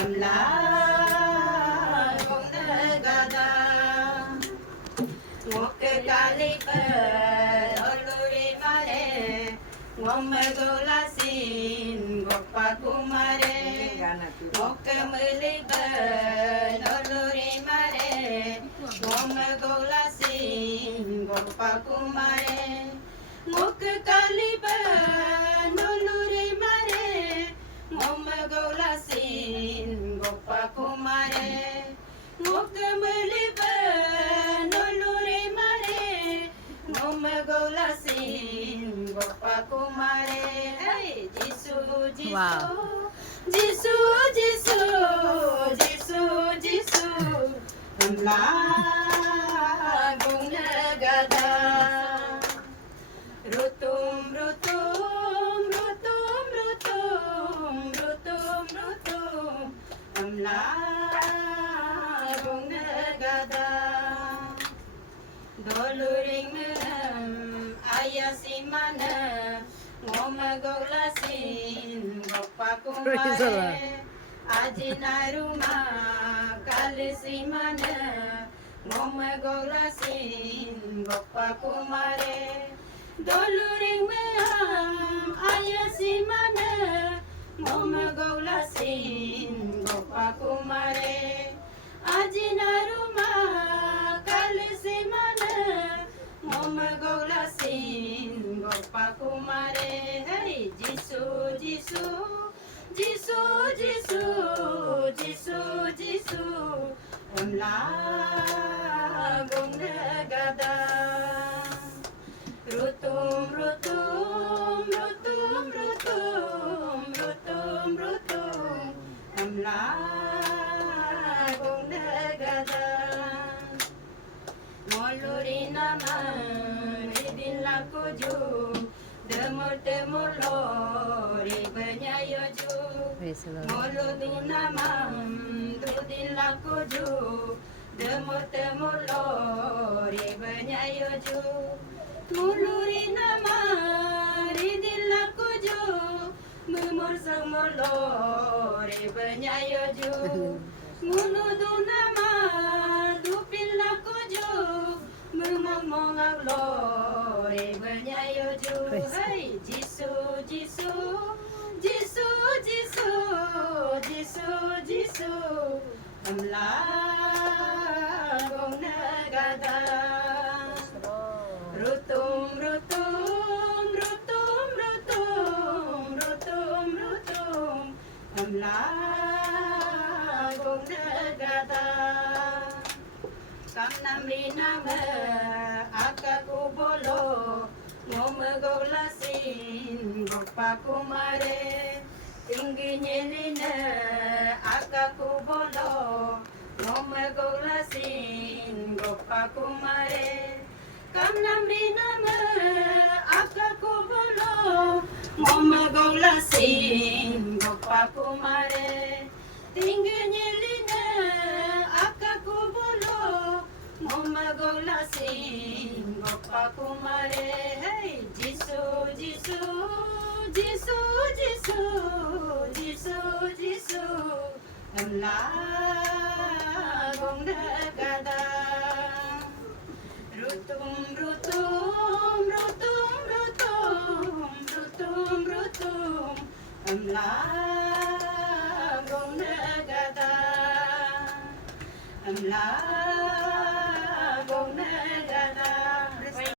amla gong negada ngok kali olure mare ngom golasin gopa kumare ngok meliba olure mare ngom golasin gopa kumare ngok kali olure mare ngom golasin gopa kumare ngok meliba olure mare ngom golasin gopa kumare hey jisu jisu Wow. jisu jisu jisu jisu amla gong negada rutum rutum rutum rutum rutum rutum amla gong negada doluring ayah simana ngom golasin gopa Praise the Lord. kumare ajina ruma kali simana ngom golasin gopa kumare doluring ayah simana ngom golasin gopa kumare ajina ruma kali simana ngom golasin gopa kumare hey jisu jisu jisu jisu jisu jisu amla gong negada rutum rutum rutum rutum rutum rutum amla gong negada moluri nama ridin lakuju demur demur lori benyayoju Praise the Lord. moludu nama dudin lakuju demur demur lori benyayoju muluri nama ridin lakuju mumur semur lori benyayoju muludu nama dupin lakuju mumong lori benyayoju Praise hey jisu jisu jisu jisu jisu jisu amla gong negada rutum rutum rutum rutum rutum rutum amla gong negada kam namri nama akaku bolo ngom golasin gopa kumare tinggi nyelina akaku bolo ngom golasin gopa kumare kam namri nama akaku bolo ngom golasin gopa kumare tinggi nyelina akaku bolo ngom golasin gopa kumare hey jisu jisu jisu jisu jisu jisu amla gong negada rutum rutum rutum rutum rutum rutum amla gong negada amla